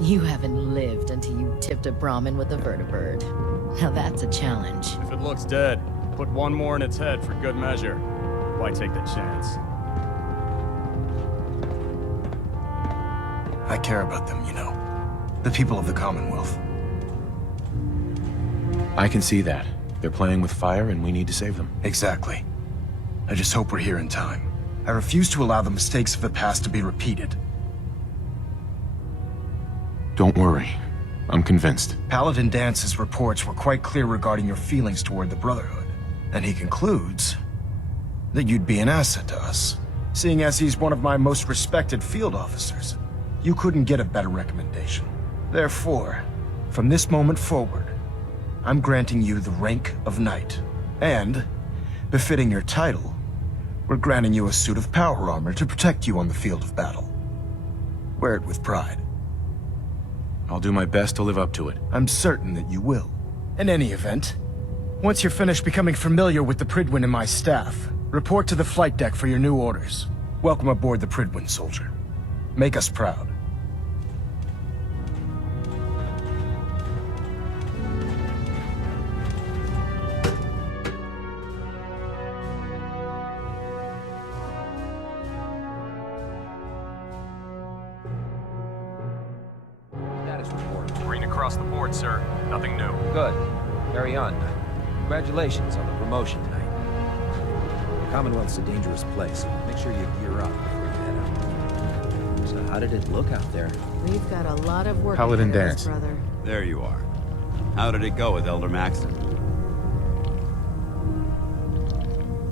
You haven't lived until you tipped a Brahmin with a vertibird. Now that's a challenge. If it looks dead, put one more in its head for good measure. Why take the chance? I care about them, you know. The people of the Commonwealth. I can see that. They're playing with fire and we need to save them. Exactly. I just hope we're here in time. I refuse to allow the mistakes of the past to be repeated. Don't worry. I'm convinced. Paladin Dance's reports were quite clear regarding your feelings toward the Brotherhood. And he concludes that you'd be an asset to us. Seeing as he's one of my most respected field officers, you couldn't get a better recommendation. Therefore, from this moment forward, I'm granting you the rank of Knight. And, befitting your title, we're granting you a suit of power armor to protect you on the field of battle. Wear it with pride. I'll do my best to live up to it. I'm certain that you will. In any event, once you're finished becoming familiar with the Pridwin and my staff, report to the flight deck for your new orders. Welcome aboard the Pridwin, soldier. Make us proud. Green across the board, sir. Nothing new. Good. Carry on. Congratulations on the promotion tonight. The Commonwealth's a dangerous place. Make sure you gear up before you head out. So how did it look out there? We've got a lot of work Paladin ahead of us, Dance. brother. There you are. How did it go with Elder Maxon?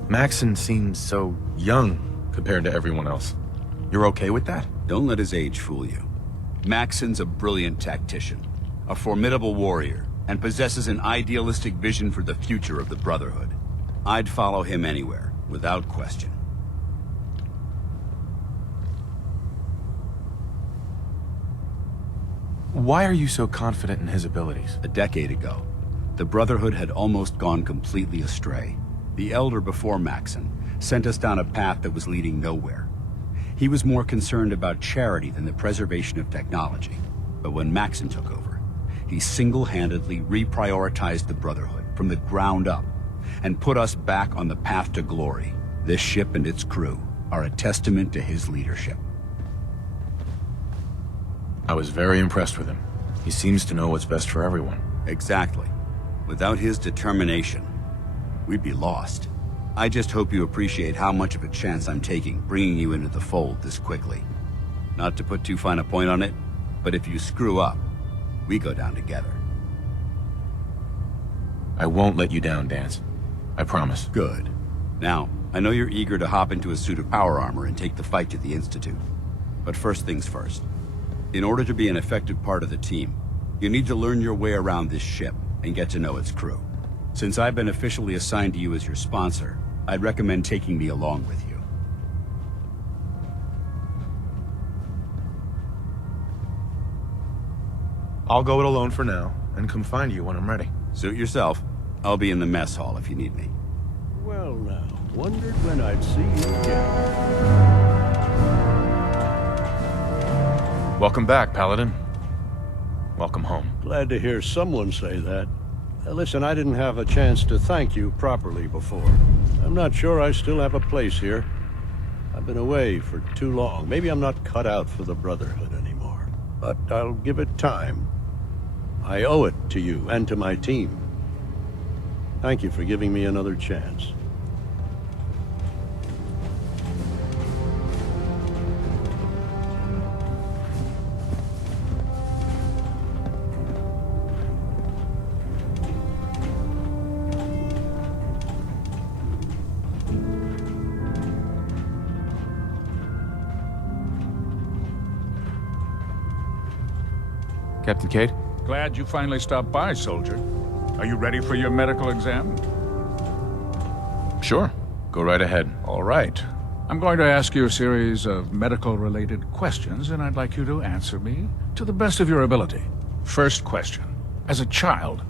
Maxon seems so young compared to everyone else. You're okay with that? Don't let his age fool you. Maxon's a brilliant tactician, a formidable warrior, and possesses an idealistic vision for the future of the Brotherhood. I'd follow him anywhere, without question. Why are you so confident in his abilities? A decade ago, the Brotherhood had almost gone completely astray. The Elder before Maxon sent us down a path that was leading nowhere. He was more concerned about charity than the preservation of technology. But when Maxon took over, he single-handedly reprioritized the Brotherhood from the ground up and put us back on the path to glory. This ship and its crew are a testament to his leadership. I was very impressed with him. He seems to know what's best for everyone. Exactly. Without his determination, we'd be lost. I just hope you appreciate how much of a chance I'm taking bringing you into the fold this quickly. Not to put too fine a point on it, but if you screw up, we go down together. I won't let you down, Dance. I promise. Good. Now, I know you're eager to hop into a suit of power armor and take the fight to the Institute. But first things first. In order to be an effective part of the team, you need to learn your way around this ship and get to know its crew. Since I've been officially assigned to you as your sponsor, I'd recommend taking me along with you. I'll go it alone for now, and come find you when I'm ready. Suit yourself. I'll be in the mess hall if you need me. Well now, wondered when I'd see you again. Welcome back, Paladin. Welcome home. Glad to hear someone say that. Listen, I didn't have a chance to thank you properly before. I'm not sure I still have a place here. I've been away for too long. Maybe I'm not cut out for the Brotherhood anymore. But I'll give it time. I owe it to you and to my team. Thank you for giving me another chance. Captain Cade? Glad you finally stopped by, soldier. Are you ready for your medical exam? Sure. Go right ahead. All right. I'm going to ask you a series of medical-related questions, and I'd like you to answer me to the best of your ability. First question. As a child,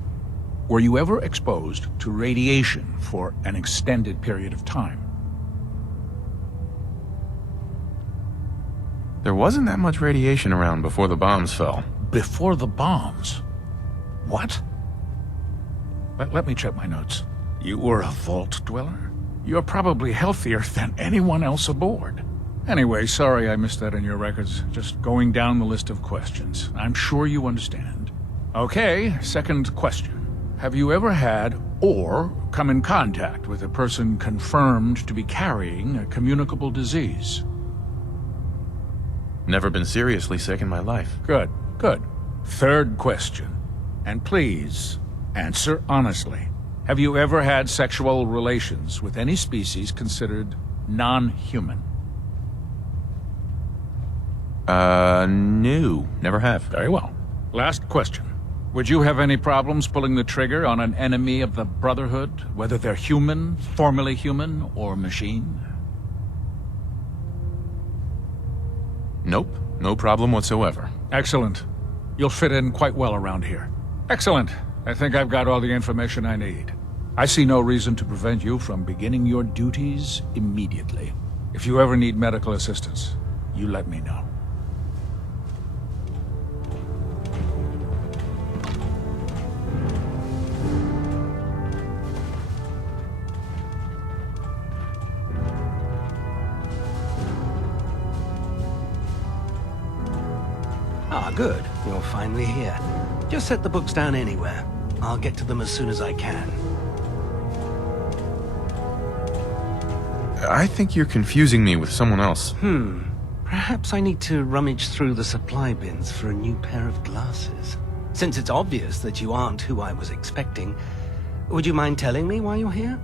were you ever exposed to radiation for an extended period of time? There wasn't that much radiation around before the bombs fell. before the bombs. What? Let me check my notes. You were a vault dweller? You're probably healthier than anyone else aboard. Anyway, sorry I missed that in your records. Just going down the list of questions. I'm sure you understand. Okay, second question. Have you ever had or come in contact with a person confirmed to be carrying a communicable disease? Never been seriously sick in my life. Good, good. Third question. And please, answer honestly. Have you ever had sexual relations with any species considered non-human? No. Never have. Very well. Last question. Would you have any problems pulling the trigger on an enemy of the Brotherhood, whether they're human, formerly human, or machine? Nope. No problem whatsoever. Excellent. You'll fit in quite well around here. Excellent. I think I've got all the information I need. I see no reason to prevent you from beginning your duties immediately. If you ever need medical assistance, you let me know. Ah, good. You're finally here. Just set the books down anywhere. I'll get to them as soon as I can. I think you're confusing me with someone else. Perhaps I need to rummage through the supply bins for a new pair of glasses. Since it's obvious that you aren't who I was expecting, would you mind telling me why you're here?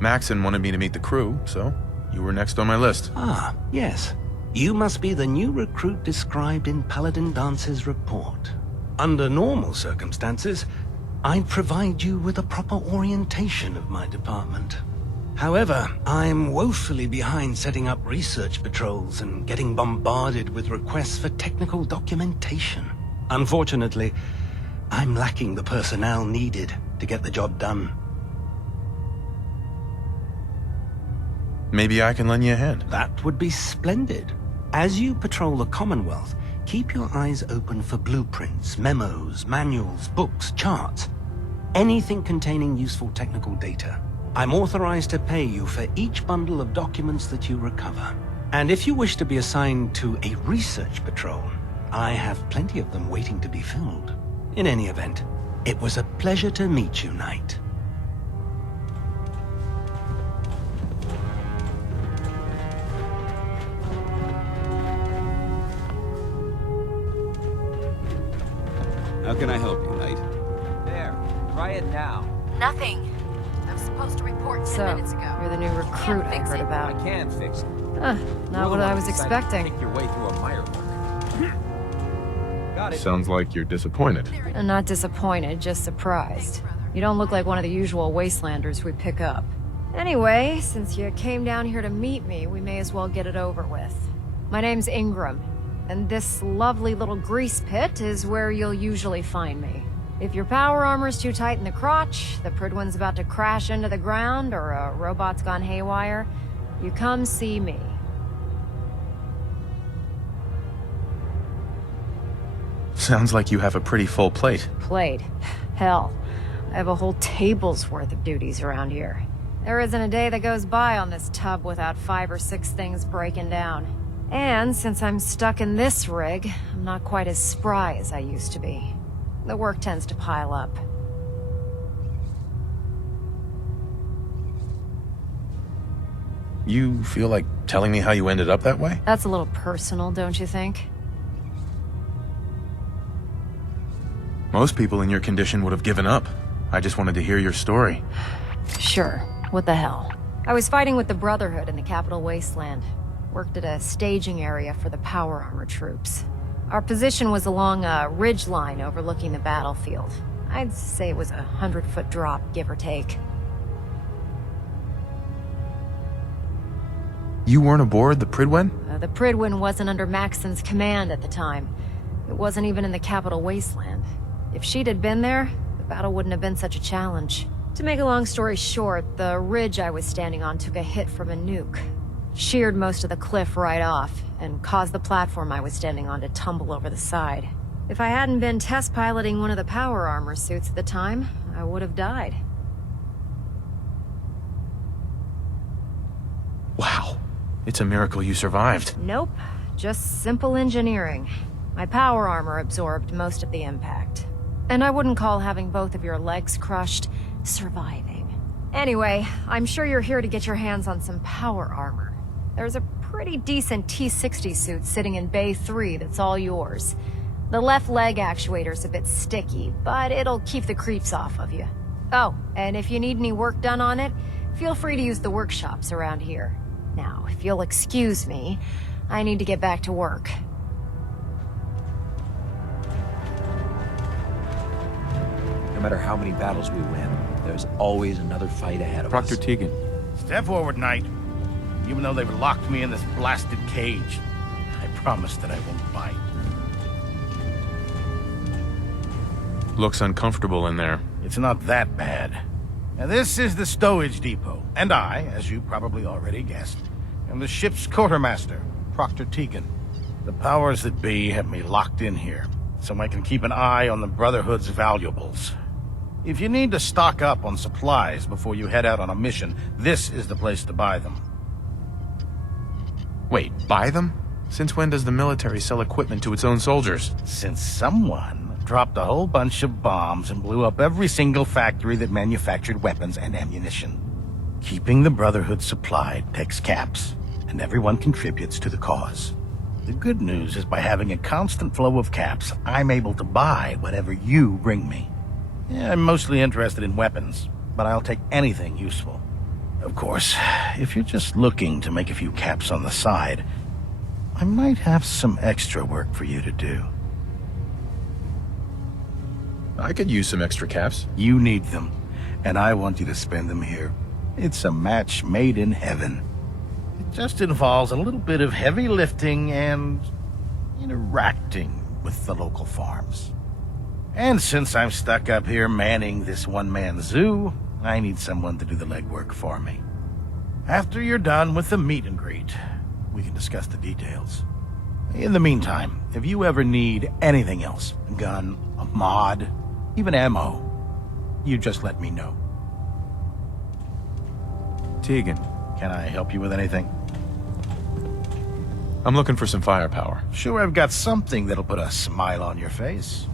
Maxon wanted me to meet the crew, so you were next on my list. Ah, yes. You must be the new recruit described in Paladin Dance's report. Under normal circumstances, I'd provide you with a proper orientation of my department. However, I'm woefully behind setting up research patrols and getting bombarded with requests for technical documentation. Unfortunately, I'm lacking the personnel needed to get the job done. Maybe I can lend you a hand. That would be splendid. As you patrol the Commonwealth, keep your eyes open for blueprints, memos, manuals, books, charts, anything containing useful technical data. I'm authorized to pay you for each bundle of documents that you recover. And if you wish to be assigned to a research patrol, I have plenty of them waiting to be filled. In any event, it was a pleasure to meet you, Knight. How can I help you, Knight? There, try it now. Nothing. I was supposed to report 10 minutes ago. You're the new recruit I heard I about. can fix it. Not what I was Decided to expecting. Take your way through a mire book. Got it. Sounds like you're disappointed. I'm not disappointed, just surprised. You don't look like one of the usual wastelanders we pick up. Anyway, since you came down here to meet me, we may as well get it over with. My name's Ingram, and this lovely little grease pit is where you'll usually find me. If your power armor's too tight in the crotch, the Pridwin's about to crash into the ground, or a robot's gone haywire, you come see me. Sounds like you have a pretty full plate. Plate. Hell, I have a whole table's worth of duties around here. There isn't a day that goes by on this tub without 5 or 6 things breaking down. And since I'm stuck in this rig, I'm not quite as spry as I used to be. The work tends to pile up. You feel like telling me how you ended up that way? That's a little personal, don't you think? Most people in your condition would have given up. I just wanted to hear your story. Sure. What the hell? I was fighting with the Brotherhood in the Capital Wasteland. Worked at a staging area for the power armor troops. Our position was along a ridge line overlooking the battlefield. I'd say it was a 100-foot drop, give or take. You weren't aboard the Pridwen? The Pridwin wasn't under Maxon's command at the time. It wasn't even in the Capital Wasteland. If she'd had been there, the battle wouldn't have been such a challenge. To make a long story short, the ridge I was standing on took a hit from a nuke. Sheared most of the cliff right off, and caused the platform I was standing on to tumble over the side. If I hadn't been test piloting one of the power armor suits at the time, I would have died. Wow. It's a miracle you survived. Nope, just simple engineering. My power armor absorbed most of the impact. And I wouldn't call having both of your legs crushed surviving. Anyway, I'm sure you're here to get your hands on some power armor. There's a pretty decent T-60 suit sitting in Bay 3 that's all yours. The left leg actuator's a bit sticky, but it'll keep the creeps off of you. Oh, and if you need any work done on it, feel free to use the workshops around here. Now, if you'll excuse me, I need to get back to work. No matter how many battles we win, there's always another fight ahead of Proctor us. Tegan. Step forward, Knight. Even though they've locked me in this blasted cage, I promise that I won't bite. Looks uncomfortable in there. It's not that bad. Now, this is the stowage depot, and I, as you probably already guessed, am the ship's quartermaster, Proctor Tegan. The powers that be have me locked in here, so I can keep an eye on the Brotherhood's valuables. If you need to stock up on supplies before you head out on a mission, this is the place to buy them. Wait, buy them? Since when does the military sell equipment to its own soldiers? Since someone dropped a whole bunch of bombs and blew up every single factory that manufactured weapons and ammunition. Keeping the Brotherhood supplied takes caps, and everyone contributes to the cause. The good news is by having a constant flow of caps, I'm able to buy whatever you bring me. Yeah, I'm mostly interested in weapons, but I'll take anything useful. Of course, if you're just looking to make a few caps on the side, I might have some extra work for you to do. I could use some extra caps. You need them, and I want you to spend them here. It's a match made in heaven. It just involves a little bit of heavy lifting and interacting with the local farms. And since I'm stuck up here manning this one-man zoo, I need someone to do the legwork for me. After you're done with the meet and greet, we can discuss the details. In the meantime, if you ever need anything else, a gun, a mod, even ammo, you just let me know. Tegan. Can I help you with anything? I'm looking for some firepower. Sure, I've got something that'll put a smile on your face.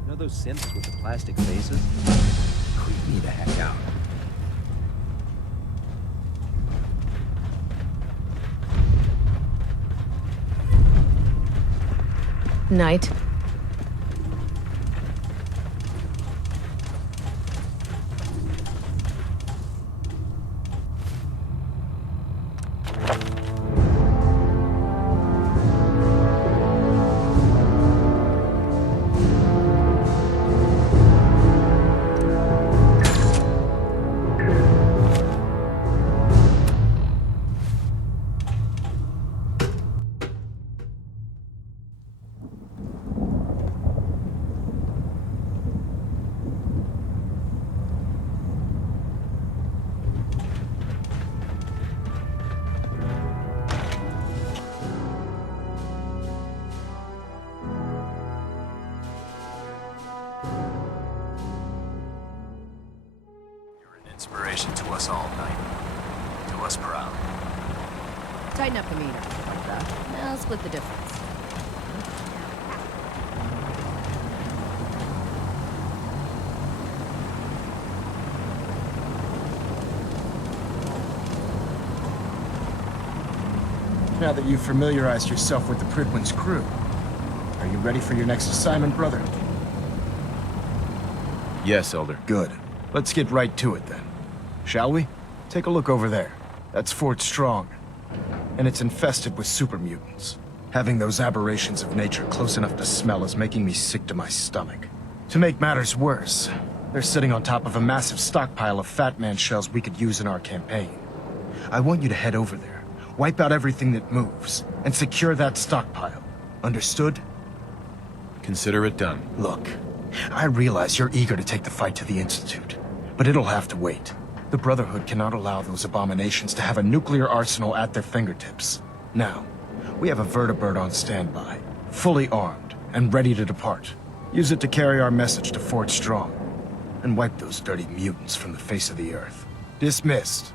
You know those synths with the plastic faces? Creep me the heck out. Knight. Inspiration to us all, Knight. To us proud. Tighten up the meter. Like that. Now split the difference. Now that you've familiarized yourself with the Pridwin's crew, are you ready for your next assignment, brother? Yes, Elder. Good. Let's get right to it then. Shall we? Take a look over there. That's Fort Strong. And it's infested with super mutants. Having those aberrations of nature close enough to smell is making me sick to my stomach. To make matters worse, they're sitting on top of a massive stockpile of Fat Man shells we could use in our campaign. I want you to head over there, wipe out everything that moves, and secure that stockpile. Understood? Consider it done. Look, I realize you're eager to take the fight to the Institute, but it'll have to wait. The Brotherhood cannot allow those abominations to have a nuclear arsenal at their fingertips. Now, we have a vertibird on standby, fully armed, and ready to depart. Use it to carry our message to Fort Strong, and wipe those dirty mutants from the face of the earth. Dismissed.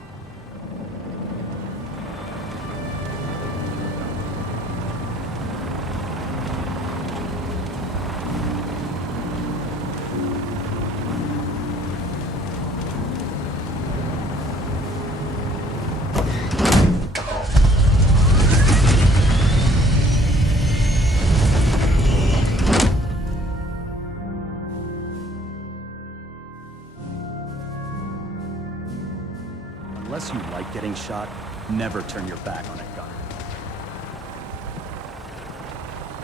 Unless you like getting shot, never turn your back on a gun.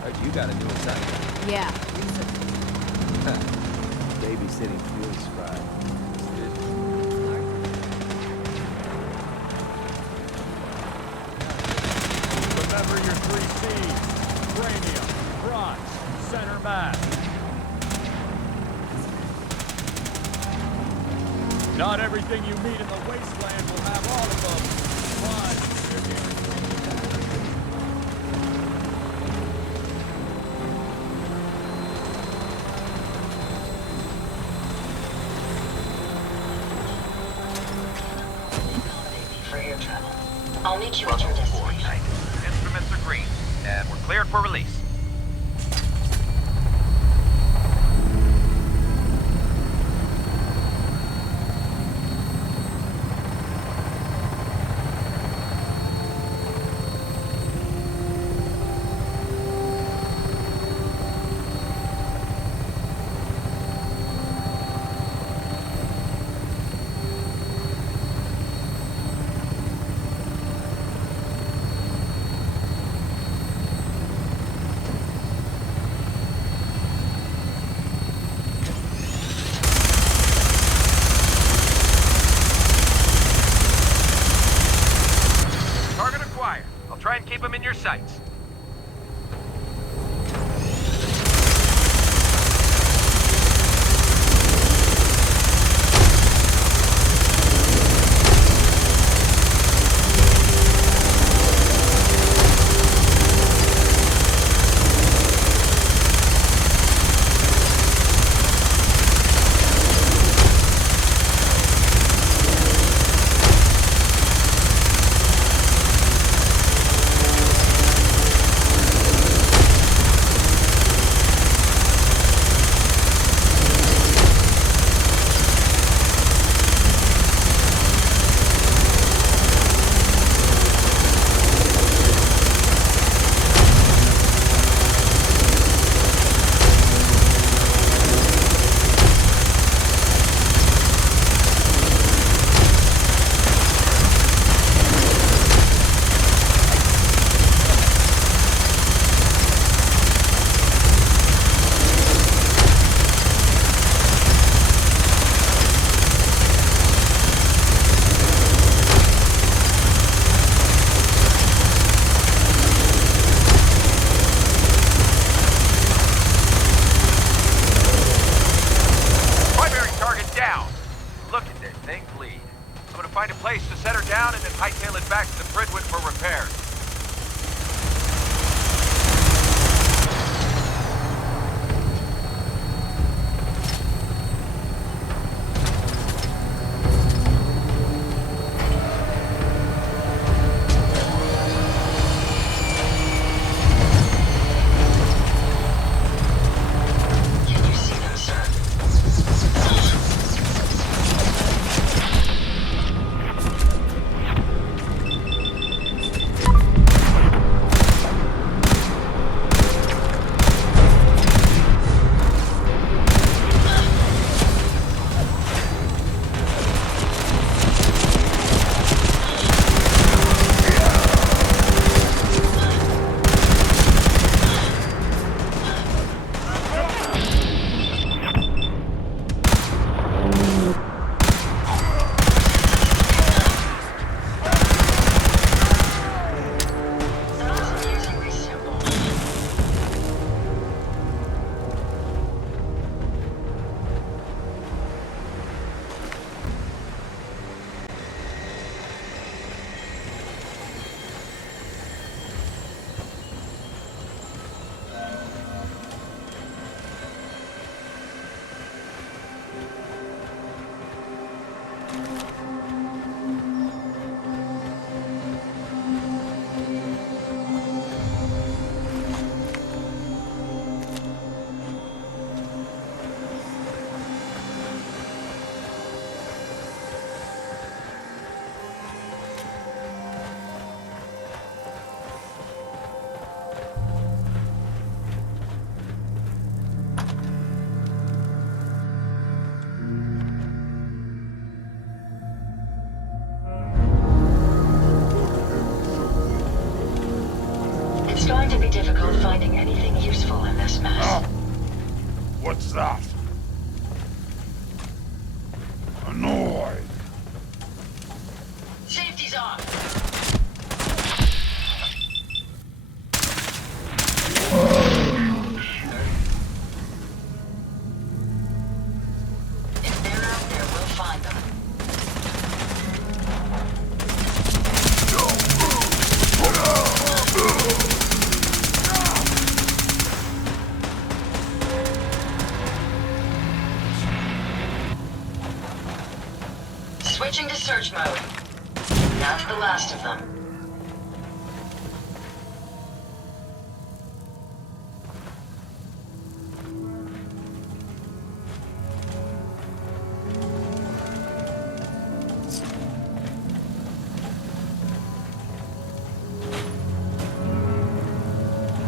Heard you got a new assignment. Yeah. Babysitting fuel scribe. Remember your 3 C's. Cranium, bronze, center mass. Not everything you meet in the wasteland will have all of them. But they're guaranteed. For air travel. I'll meet you at your destination. Instruments are green, and we're cleared for release. Try and keep them in your sights. Find a place to set her down and then hightail it back to the Bridwood for repairs. Annoyed. Safety's on. If they're out there, we'll find them. Switching to search mode. That's the last of them.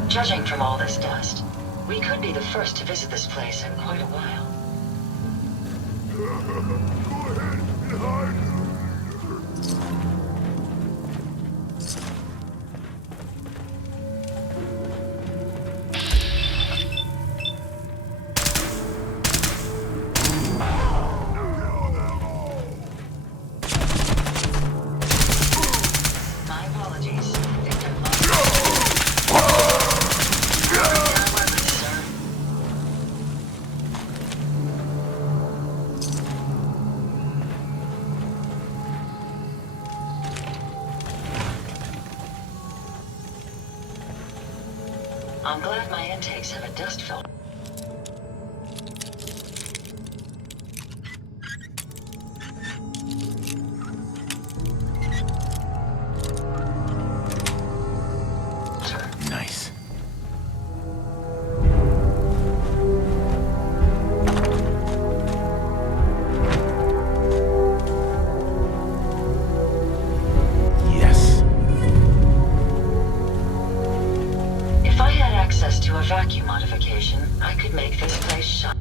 Judging from all this dust, we could be the first to visit this place in quite a while. My apologies. Victim lost. Weapons, sir. I'm glad my intakes have a dust filter. Nice. Yes. If I had access to a vacuum modification, I could make this place shine.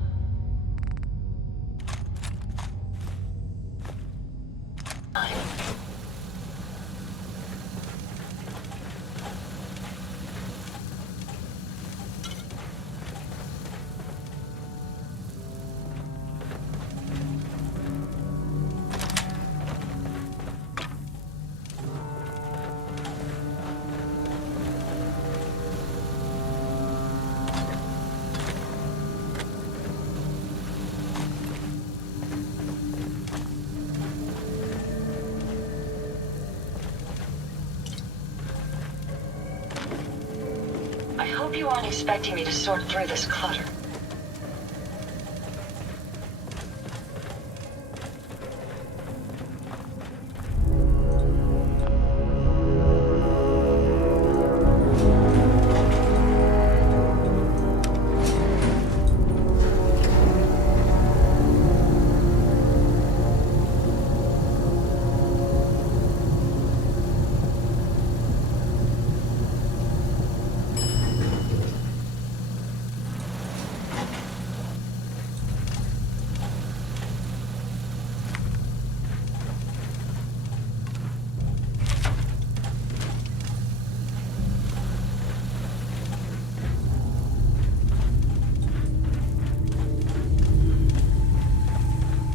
I hope you aren't expecting me to sort through this clutter.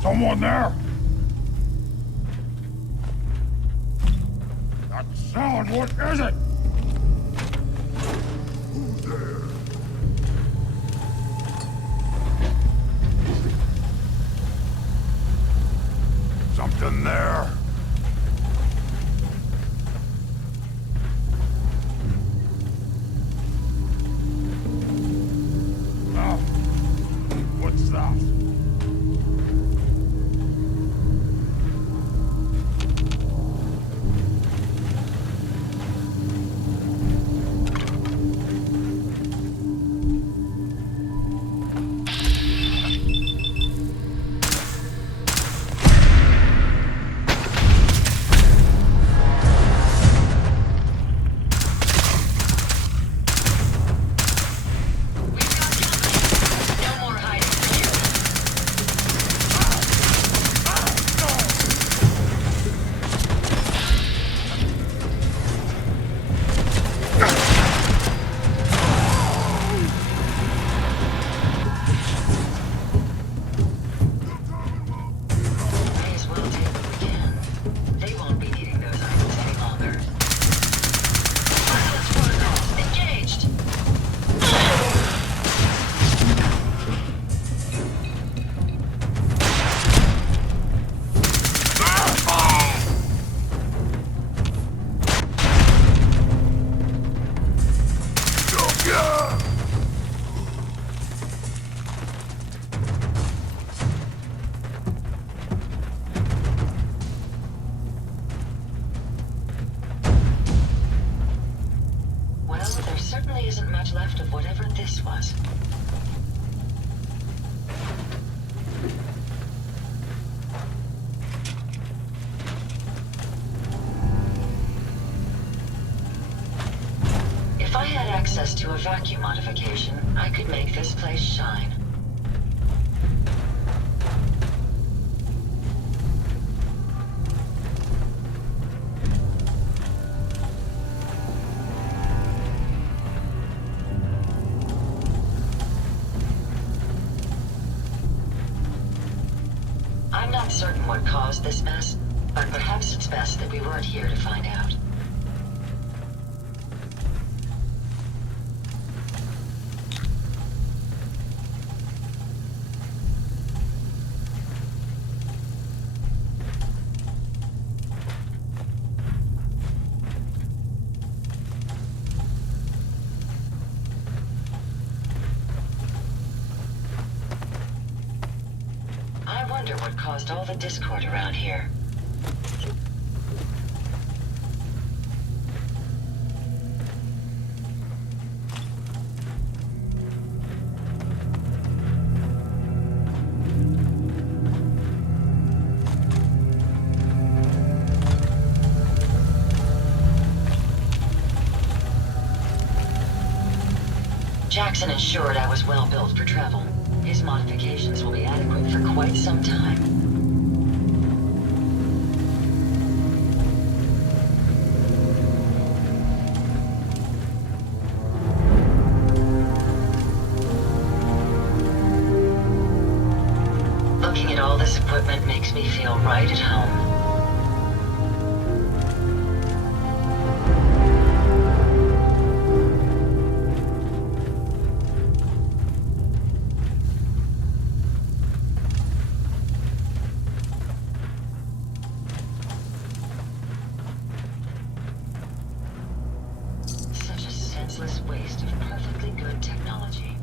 Someone there? That sound, what is it? Who's there? Something there. Ah, what's that? No more hiding from you. a vacuum modification, I could make this place shine. I'm not certain what caused this mess, but perhaps it's best that we weren't here to find out. I wonder what caused all the discord around here. Jackson ensured I was well built for travel. His modifications will be adequate for quite some time. Looking at all this equipment makes me feel right at home. Such a senseless waste of perfectly good technology.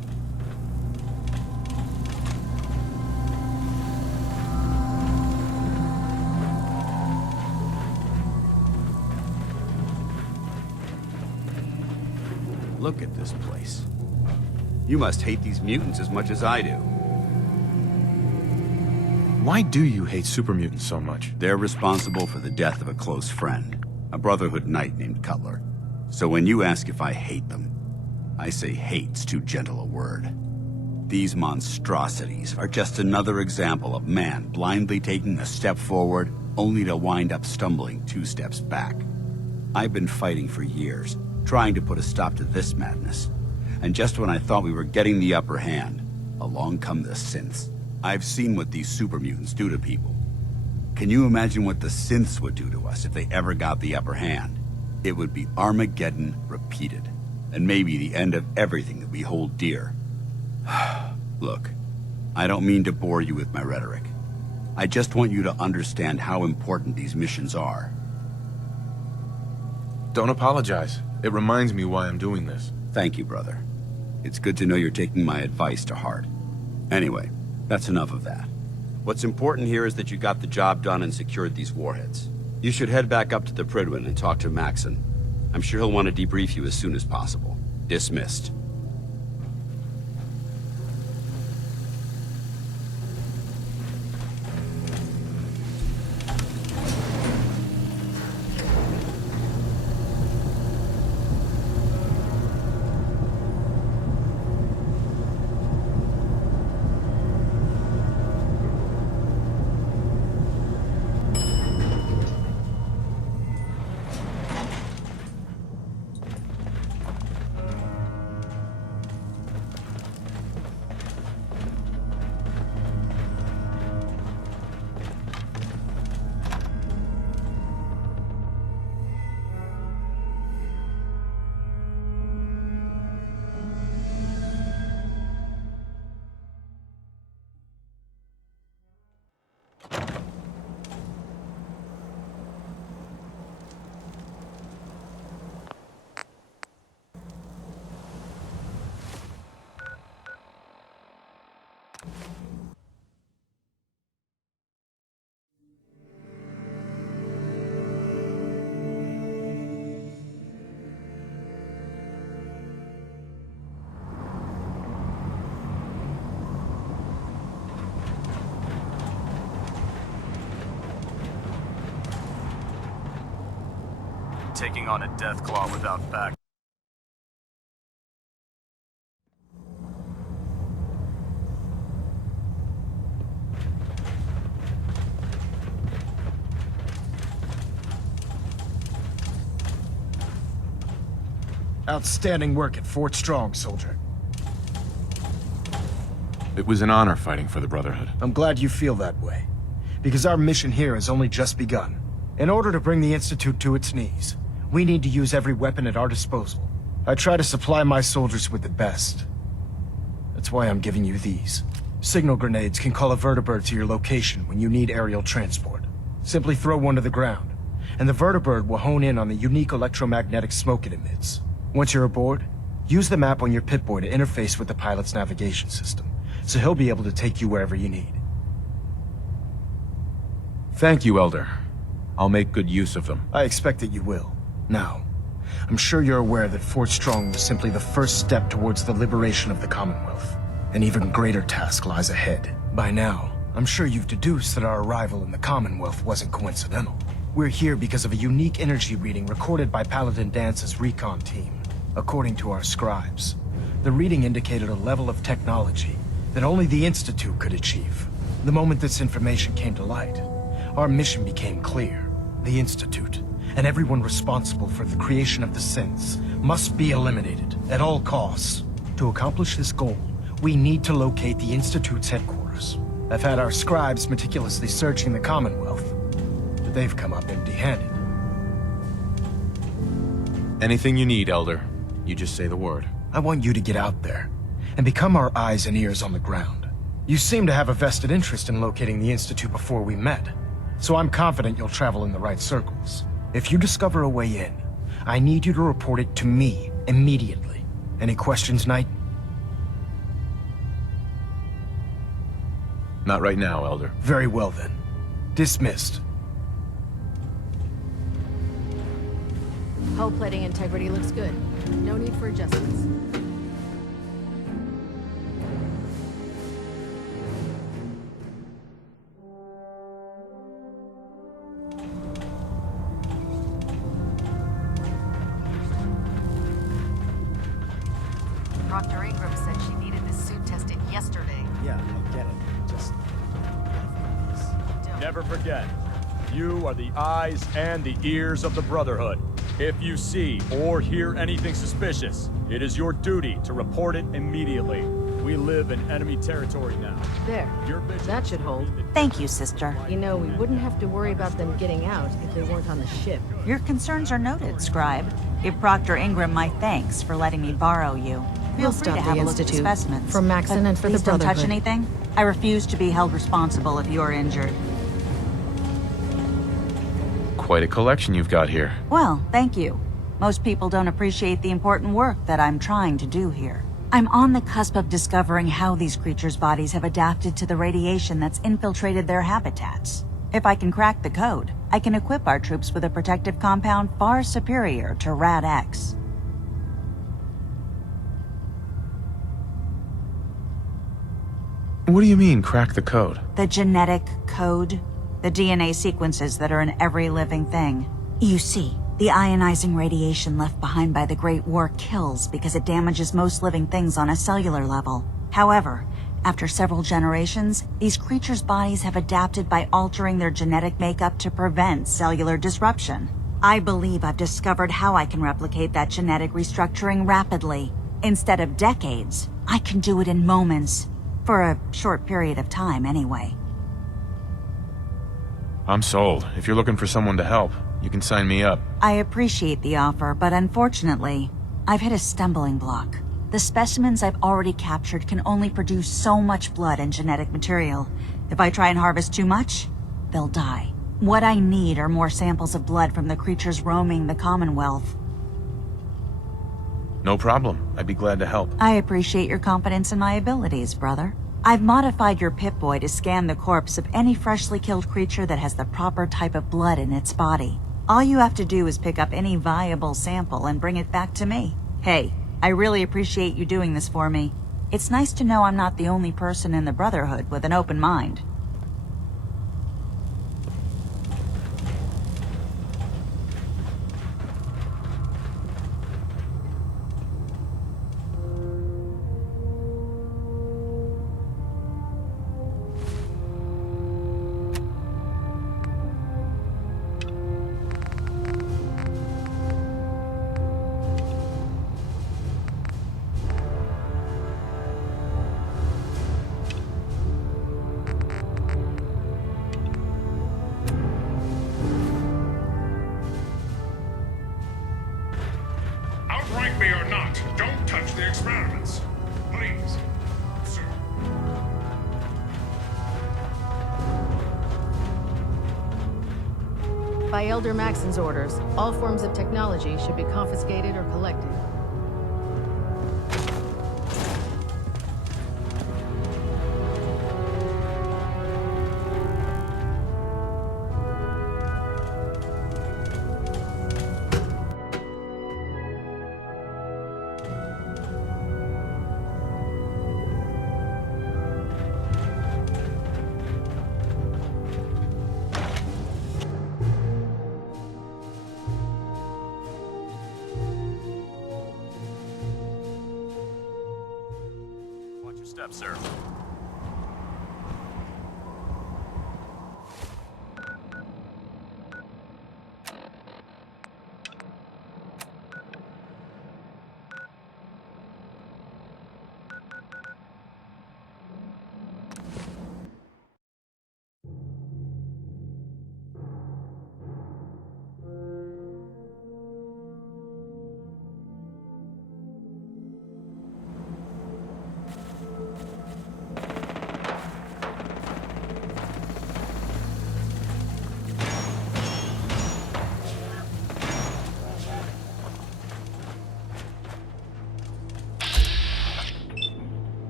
Look at this place. You must hate these mutants as much as I do. Why do you hate super mutants so much? They're responsible for the death of a close friend, a Brotherhood knight named Cutler. So when you ask if I hate them, I say hate's too gentle a word. These monstrosities are just another example of man blindly taking a step forward, only to wind up stumbling 2 steps back. I've been fighting for years, trying to put a stop to this madness. And just when I thought we were getting the upper hand, along come the synths. I've seen what these super mutants do to people. Can you imagine what the synths would do to us if they ever got the upper hand? It would be Armageddon repeated, and maybe the end of everything that we hold dear. Look, I don't mean to bore you with my rhetoric. I just want you to understand how important these missions are. Don't apologize. It reminds me why I'm doing this. Thank you, brother. It's good to know you're taking my advice to heart. Anyway, that's enough of that. What's important here is that you got the job done and secured these warheads. You should head back up to the Prydwen and talk to Maxon. I'm sure he'll want to debrief you as soon as possible. Dismissed. Taking on a death claw without back. Outstanding work at Fort Strong, soldier. It was an honor fighting for the Brotherhood. I'm glad you feel that way, because our mission here has only just begun. In order to bring the Institute to its knees, we need to use every weapon at our disposal. I try to supply my soldiers with the best. That's why I'm giving you these. Signal grenades can call a vertibird to your location when you need aerial transport. Simply throw one to the ground, and the vertibird will hone in on the unique electromagnetic smoke it emits. Once you're aboard, use the map on your Pip-Boy to interface with the pilot's navigation system, so he'll be able to take you wherever you need. Thank you, Elder. I'll make good use of them. I expect that you will. Now, I'm sure you're aware that Fort Strong was simply the first step towards the liberation of the Commonwealth. An even greater task lies ahead. By now, I'm sure you've deduced that our arrival in the Commonwealth wasn't coincidental. We're here because of a unique energy reading recorded by Paladin Dance's recon team. According to our scribes, the reading indicated a level of technology that only the Institute could achieve. The moment this information came to light, our mission became clear. The Institute, and everyone responsible for the creation of the synths, must be eliminated at all costs. To accomplish this goal, we need to locate the Institute's headquarters. I've had our scribes meticulously searching the Commonwealth, but they've come up empty-handed. Anything you need, Elder. You just say the word. I want you to get out there and become our eyes and ears on the ground. You seem to have a vested interest in locating the Institute before we met, so I'm confident you'll travel in the right circles. If you discover a way in, I need you to report it to me immediately. Any questions, Knight? Not right now, Elder. Very well then. Dismissed. Hull plating integrity looks good. No need for adjustments. Dr. Ingram said she needed this suit tested yesterday. Yeah, I get it. Just... Never forget, you are the eyes and the ears of the Brotherhood. If you see or hear anything suspicious, it is your duty to report it immediately. We live in enemy territory now. There. That should hold. Thank you, sister. You know, we wouldn't have to worry about them getting out if they weren't on the ship. Your concerns are noted, Scribe. Give Proctor Ingram my thanks for letting me borrow you. Feel We'll free stop to have the a look at the Institute. specimens. For Maxon But and for the please don't touch Brotherhood. anything. I refuse to be held responsible if you're injured. Quite a collection you've got here. Well, thank you. Most people don't appreciate the important work that I'm trying to do here. I'm on the cusp of discovering how these creatures' bodies have adapted to the radiation that's infiltrated their habitats. If I can crack the code, I can equip our troops with a protective compound far superior to Rad-X. What do you mean, crack the code? The genetic code. The DNA sequences that are in every living thing. You see, the ionizing radiation left behind by the Great War kills because it damages most living things on a cellular level. However, after several generations, these creatures' bodies have adapted by altering their genetic makeup to prevent cellular disruption. I believe I've discovered how I can replicate that genetic restructuring rapidly. Instead of decades, I can do it in moments. For a short period of time, anyway. I'm sold. If you're looking for someone to help, you can sign me up. I appreciate the offer, but unfortunately, I've hit a stumbling block. The specimens I've already captured can only produce so much blood and genetic material. If I try and harvest too much, they'll die. What I need are more samples of blood from the creatures roaming the Commonwealth. No problem. I'd be glad to help. I appreciate your confidence in my abilities, brother. I've modified your Pip-Boy to scan the corpse of any freshly killed creature that has the proper type of blood in its body. All you have to do is pick up any viable sample and bring it back to me. Hey, I really appreciate you doing this for me. It's nice to know I'm not the only person in the Brotherhood with an open mind. By Elder Maxon's orders, all forms of technology should be confiscated or collected. Watch your step, sir.